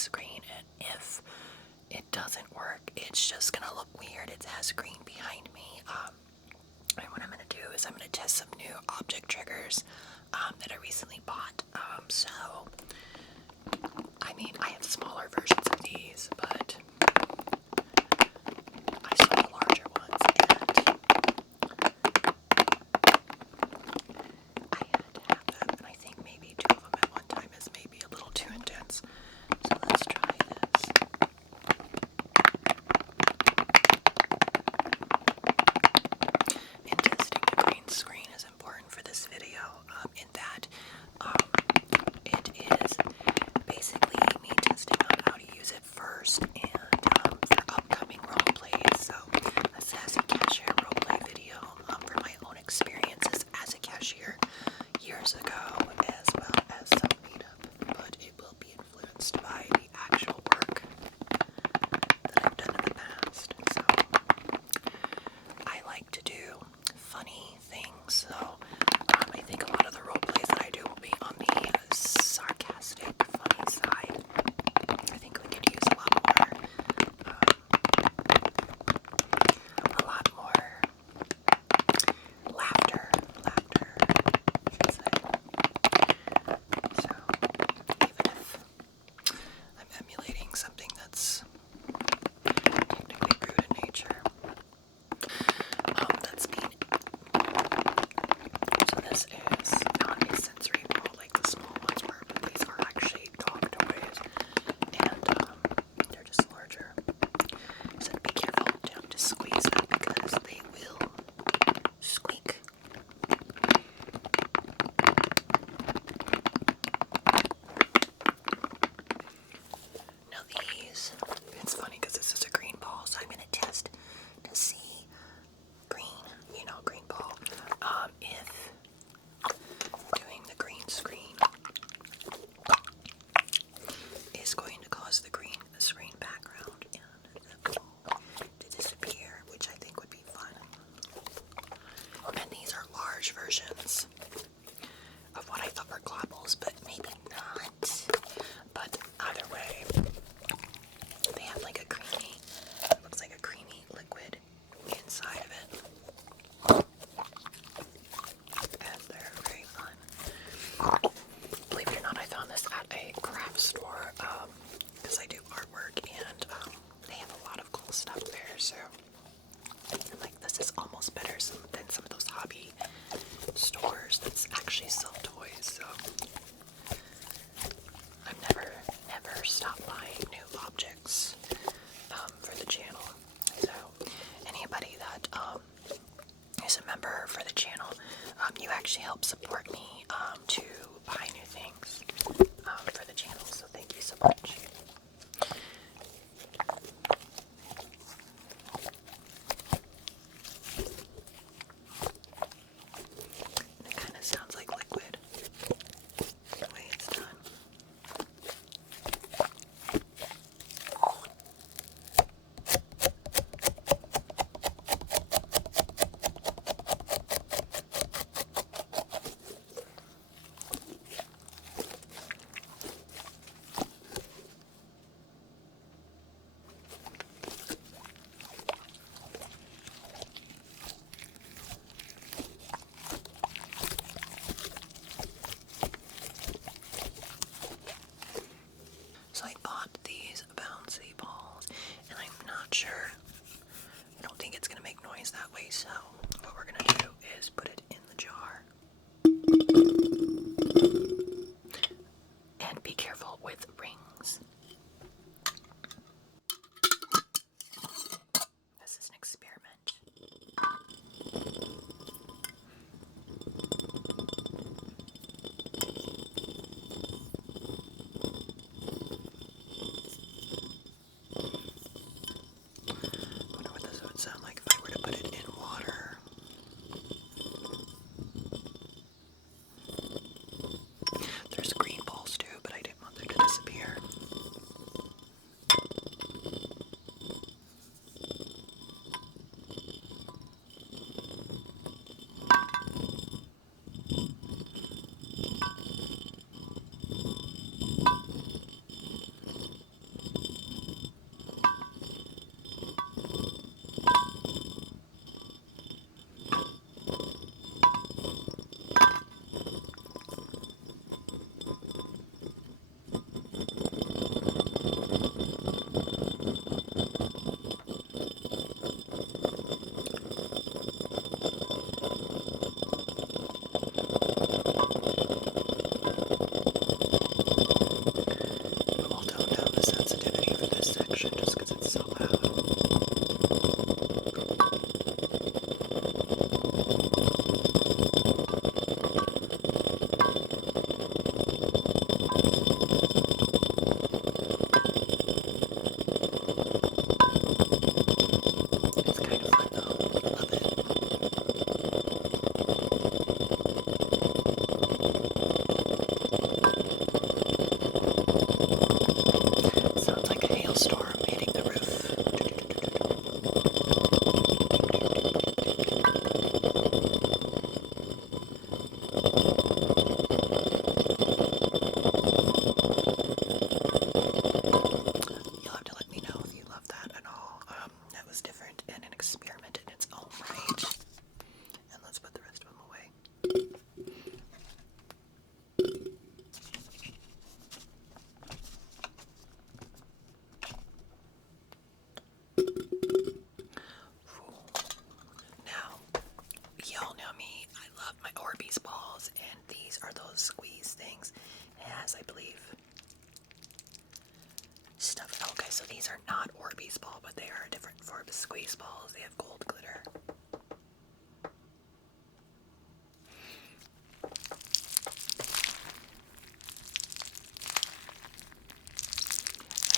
screen, and if it doesn't work, it's just gonna look weird. It has green behind me. And what I'm gonna do is I'm gonna test some new object triggers that I recently bought. So I mean, I have smaller versions of these, but I saw the larger ones, and I had to have them, and I think maybe 2 of them at one time is maybe a little too intense. So let's try this. And testing the green screen is important for this video, in that it is basically me testing out how to use it first, and for upcoming role plays. So a sassy cashier roleplay video for my own experiences as a cashier years ago, as well as some meetup, but it will be influenced by the actual work that I've done in the past. So I like to do funny things, so I think a lot of the role plays that I do will be on the sarcastic, funny side. I think we could use a lot more laughter, I should say. So even if I'm emulating something that's technically rude in nature, that's mean. So this is not a sensory ball like the small ones were, but these are actually dog toys, and they're just larger. So be careful, don't just squeeze them because they will squeak. Now these, it's funny because this is a green ball, so I'm going to test to see green ball, if doing the green screen is going to cause the green screen background to disappear, which I think would be fun. And these are large versions of what I thought were Globbles, but maybe not. But either way, they have like a creamy, looks like a creamy liquid inside of it. And they're very fun. Believe it or not, I found this at a craft store, because I do artwork, and they have a lot of cool stuff there, so like this is almost better than some of those hobby stores that's actually sell toys. So I'm never stop buying new objects for the channel. So anybody that is a member for the channel, you actually help support me to buy new things for the channel. So thank you so much. It kind of sounds like liquid the way it's done. So I bought these Bouncy balls, and I'm not sure, I don't think it's going to make noise that way, so what we're going to do is put it in the jar. And be careful with rings. This is an experiment. I wonder what this would sound like if I were to put it in water. things. It has, I believe, stuff. Okay, so these are not Orbeeze ball, but they are different Orbeeze Squeeze Balls. They have gold glitter.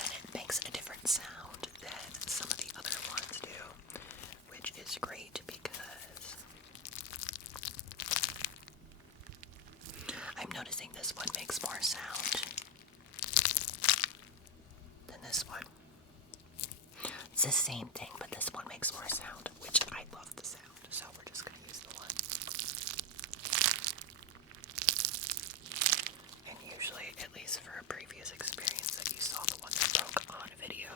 And it makes a different sound than some of the other ones do, which is great because I'm noticing this one makes more sound than this one. It's the same thing, but this one makes more sound, which I love the sound, so we're just going to use the one. And usually, at least for a previous experience that you saw the one that broke on video,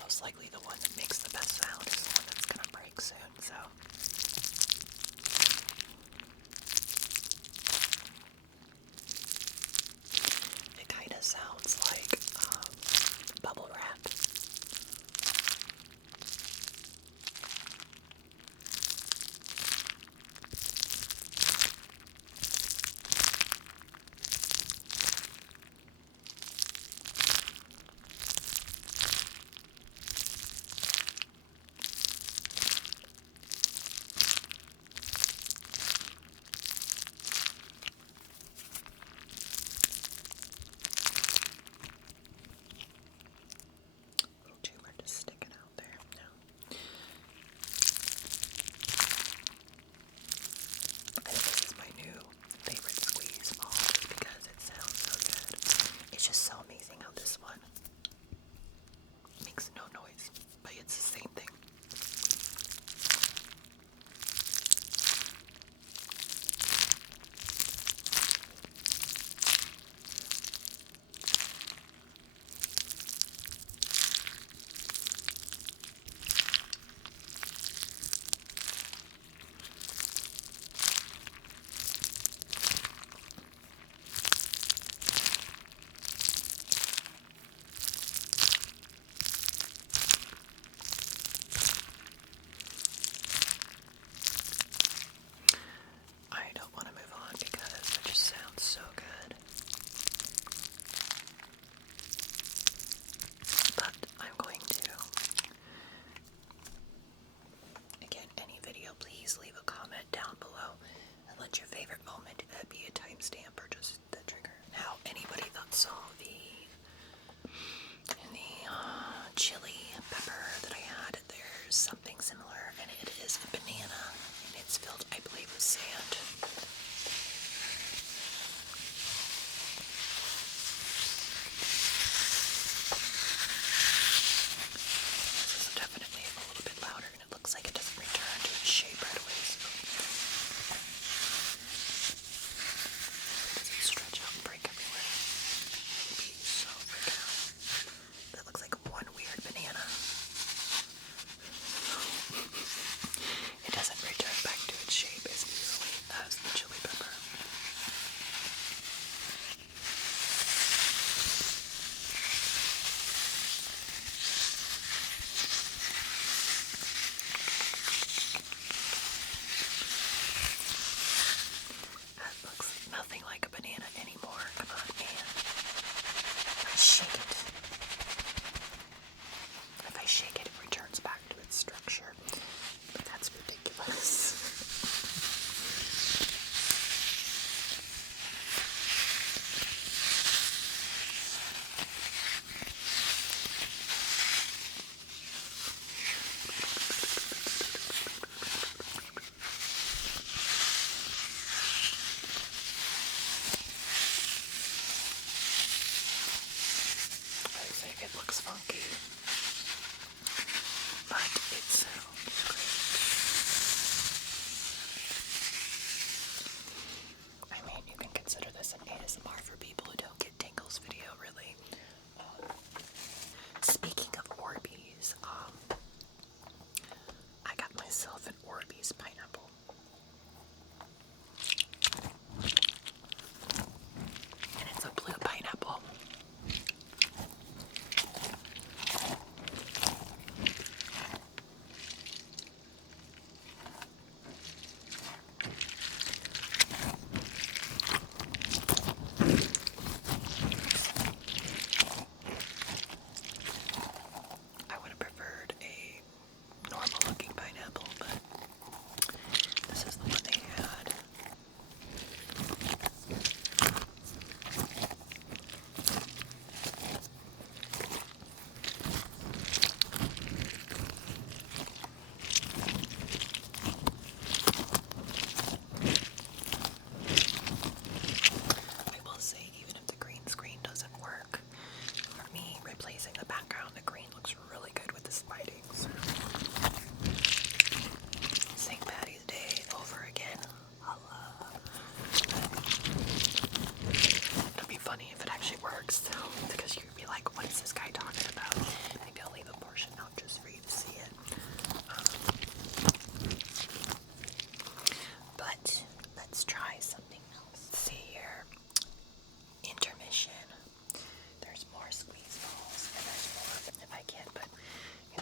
most likely the one that makes the best sound is the one that's going to break soon, so. It kind of sounds like bubble wrap.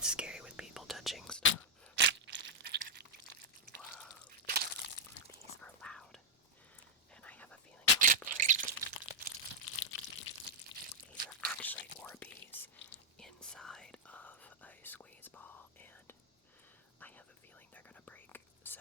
It's scary with people touching stuff. Whoa. These are loud. And I have a feeling I'll break. These are actually Orbeeze inside of a squeeze ball, and I have a feeling they're gonna break. So,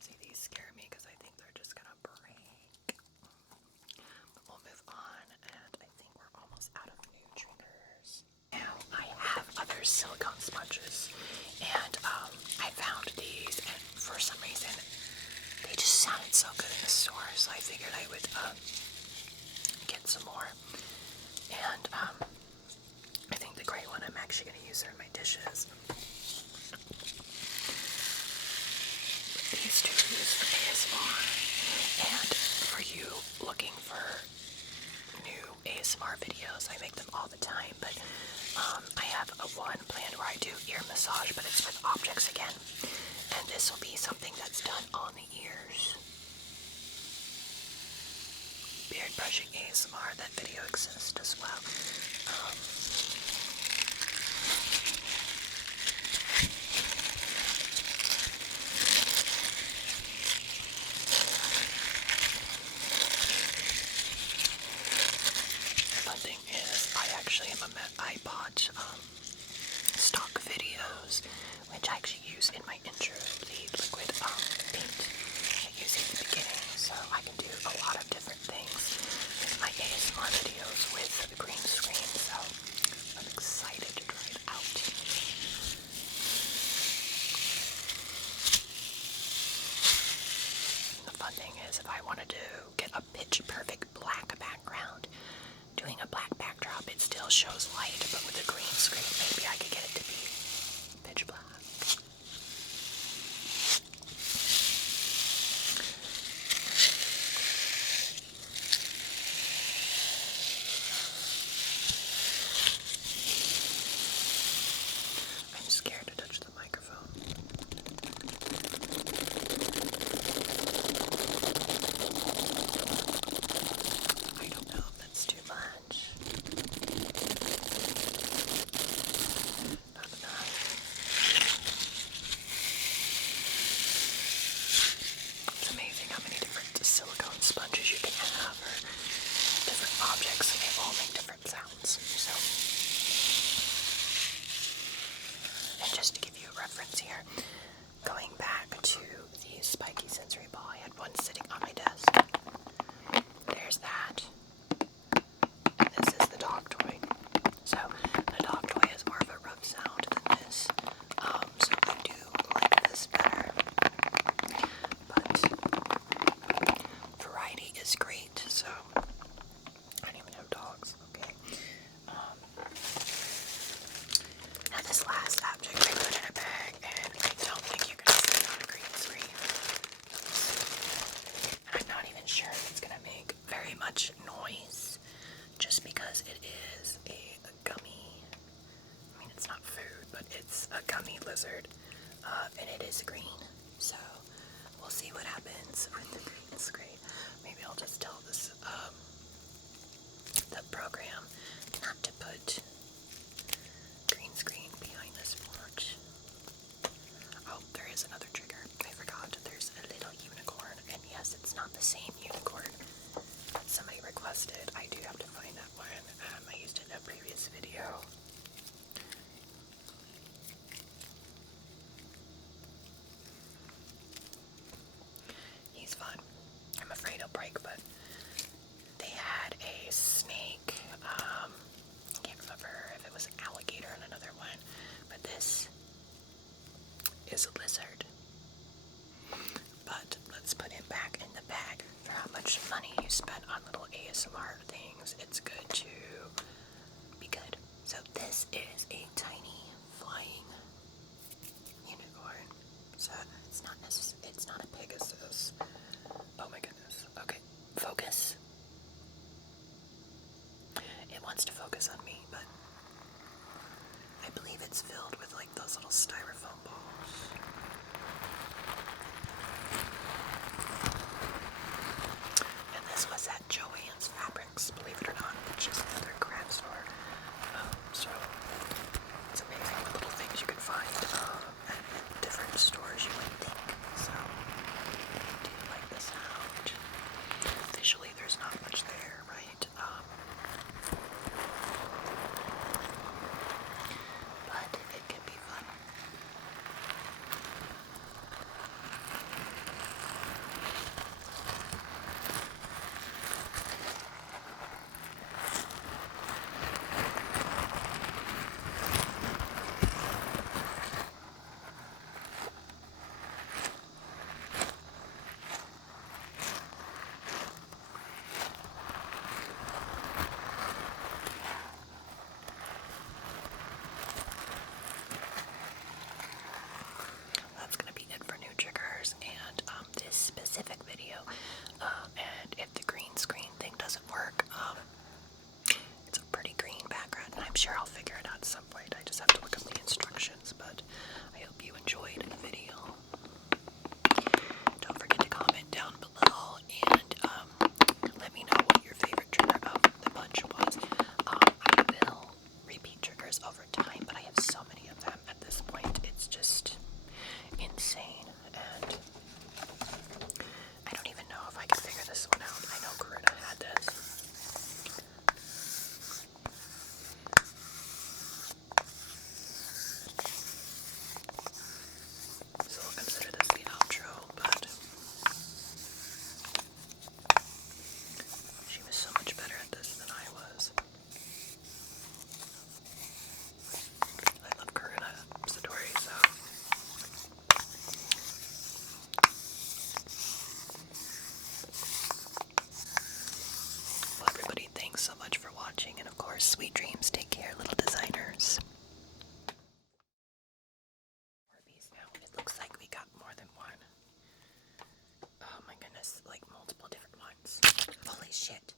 see, these scare me because I think they're just gonna break. But we'll move on, and I think we're almost out of new triggers. Now I have other silicone sponges, and I found these, and for some reason they just sounded so good in the store, so I figured I would get some more. And I think the gray one, I'm actually going to use in my dishes. These two are used for ASMR, and for you looking for new ASMR videos, I make them all the time, but I have a one planned where I do ear massage, but it's with objects again, and this will be something that's done on the ears. Beard brushing ASMR, that video exists as well. Fun thing is, I bought stock videos, which I actually use in my intro, the liquid paint I use at the beginning, so I can do a lot of different things in my ASMR videos with the green screen, so I'm excited to try it out. And the fun thing is, if I wanted to get a pitch perfect black background, doing a black backdrop, it still shows light, but with a green screen, maybe I could get it to be pitch black. I'm scared to touch the microphone. I don't know if that's too much. Not enough. It's amazing how many different silicone sponges you can have, or different objects, and they all make different sounds. So, and just to give you a reference here, going back to the spiky sensory ball, I had one sitting on my desk. There's that. And this is the dog toy. So the dog toy has more of a rough sound than this. So I do like this better. But variety is great. So I don't even have dogs. Okay. Now this last object I put in a bag, and I don't think you're gonna see it on a green screen. And I'm not even sure if it's gonna make very much noise, just because it is a gummy. I mean, it's not food, but it's a gummy lizard, and it is green. So we'll see what happens with the green screen. Maybe I'll just tell this the program not to put green screen behind this porch. Oh, there is another trigger. I forgot. There's a little unicorn, and yes, it's not the same unicorn that somebody requested. I do have to find that one. I used it in a previous video. He's fun. I'm afraid he'll break, but they had a snake. I can't remember if it was an alligator and another one, but this is a lizard. But let's put him back in the bag. For how much money you spend on little ASMR things, it's good to So this is a tiny flying unicorn. So it's not a Pegasus. Oh my goodness. Okay, focus. It wants to focus on me, but I believe it's filled with like those little styrofoam balls. And this was at Joann's Fabrics, believe it or not, which is another craft store. So it's amazing what little things you can find at different stores you might think. So do you like the sound? Visually, there's not much there, right? But it can be fun. That's going to be it for new triggers and this specific video. And if the green screen thing doesn't work, it's a pretty green background, and I'm sure I'll figure it out at some point. I just have to look up the instructions, but I hope you enjoyed the video. Don't forget to comment down below and let me know what your favorite trigger of the bunch was. I will repeat triggers over time, but I have so many of them at this point. It's just insane, and I don't even know if I can figure this one out. I know Karuna had this. So I'll consider this the outro, but she was so much better at this than I was. I love Karuna Satori, so well, everybody, thanks so much for watching, and of course, sweet dreams. Take care, little designers. Orbeeze now. It looks like we got more than one. Oh my goodness, like multiple different ones. Holy shit.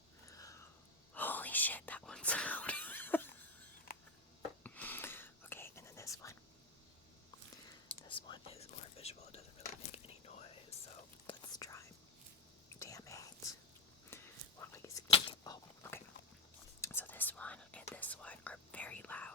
Holy shit, that one's out. Okay, and then this one. This one is more visual. It doesn't really make any noise, so let's try. Damn it. Well, oh, okay. So this one and this one are very loud.